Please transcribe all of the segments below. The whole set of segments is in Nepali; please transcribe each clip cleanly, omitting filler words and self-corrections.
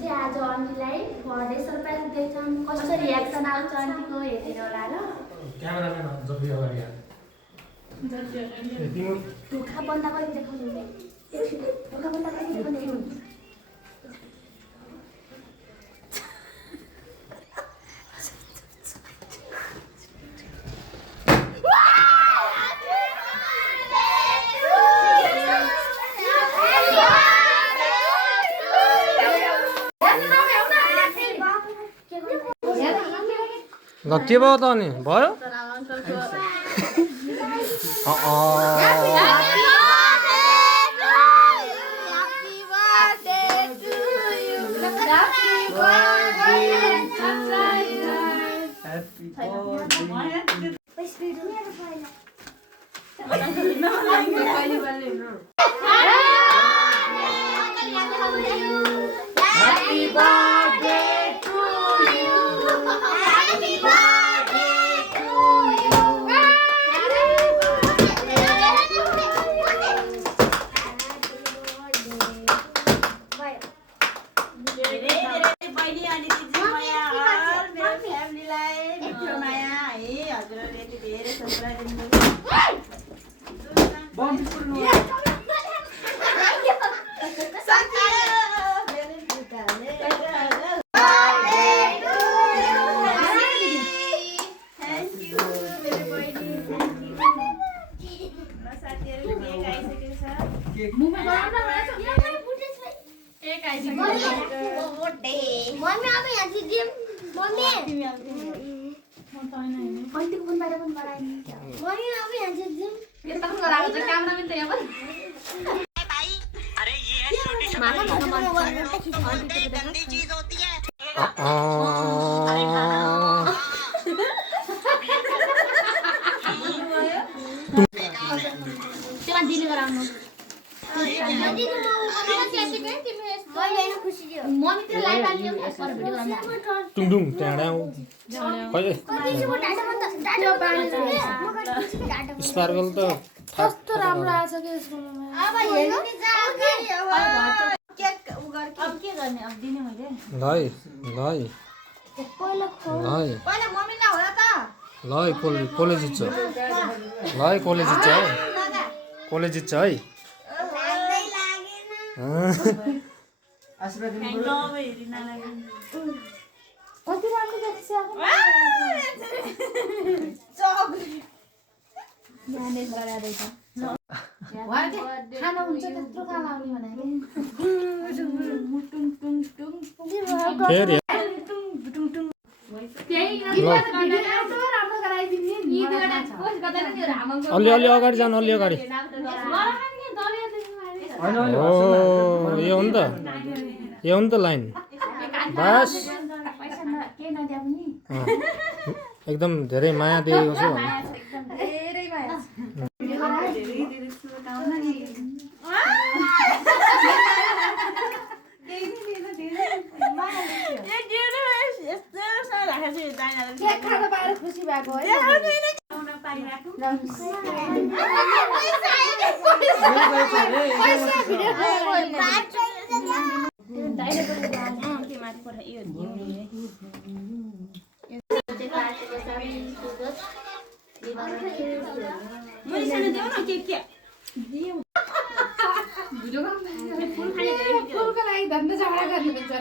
चाहिँ आज आन्टीलाई बर्थडे सरप्राइज दिएछौँ। कस्तो रियाक्सन आउँछ आन्टीको हेरेर होला ल। क्यामेराम्यान जति अगाडि आयो ढोका बन्द गरी देखाउनु एकछिन ढोका बन्द गरी देखाउनु ल के भयो त अनि भयो टुङटुङ ट्याडाउ स्पार्कल त कस्तो राम्रो आछ के यसको अब हेर्नु केक उगर के गर्ने अब दिने मैले लय लय लय पहिला मम्मी न होला त लय कलेज छ लय कलेज छ है कलेज छ है लाग्दै लागेन आशीर्वाद दिनु कति राम्रो देखिन्छ म्यानेज गराएर छ खाना हुन्छ त्यत्रो खाना आउने भनेको फेरि अलि अलि अगाडि जानु अलि अगाडि हो यो हो नि त यो हो नि त लाइन बस एकदम धेरै माया दिएको छु खुसी भएको फुलको लागि धन्दा झगडा गर्नुहुन्छ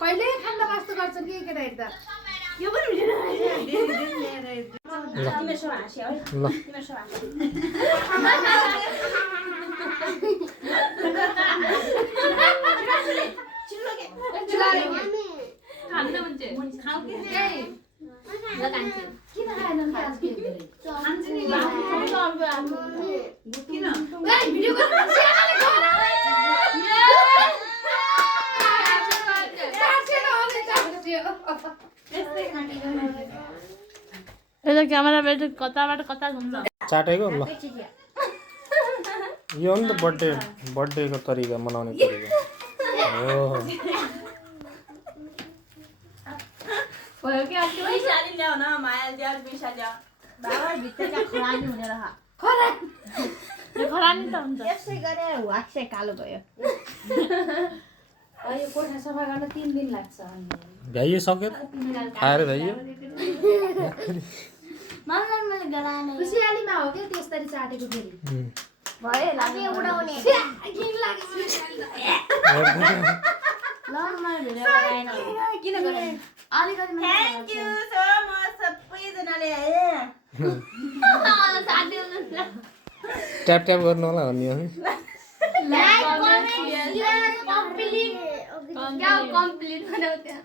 कहिले खाना वास्तु गर्छ कि केटाहरू त यो पनि क्यामेरा बेट कताबाट कता घुम्छ चाटेको ल यो हो नि त बर्थडेको तरिका मनाउने तरिका हो भयो कि आज पैसा नि ल्याउ न माया ल्याउ पैसा ल्याउ बाबा भित्रका खरानी हुने रह खरानी त हुन्छ यसै गरे वाक्से कालो भयो कोठा सफा गर्न 3 दिन लाग्छ अनि भ्याइयो सक्यो खाएर भ्याइयो मैले गराएन खुसियालीमा हो क्या त्यसरी चाटेको फेरि भयो लाग्यो उडाउने घिन लाग्यो ल मैले भिडियो गराएन किन गर्ने अलिकति थ्याङ्क यू सो मच सबैजनाले है साथी हुनुहुन्छ ट्याप ट्याप गर्नु होला भन्ने हो लाइक कमेन्ट शेयर कम्प्लिट क्या कम्प्लिट बनाउ त्यहाँ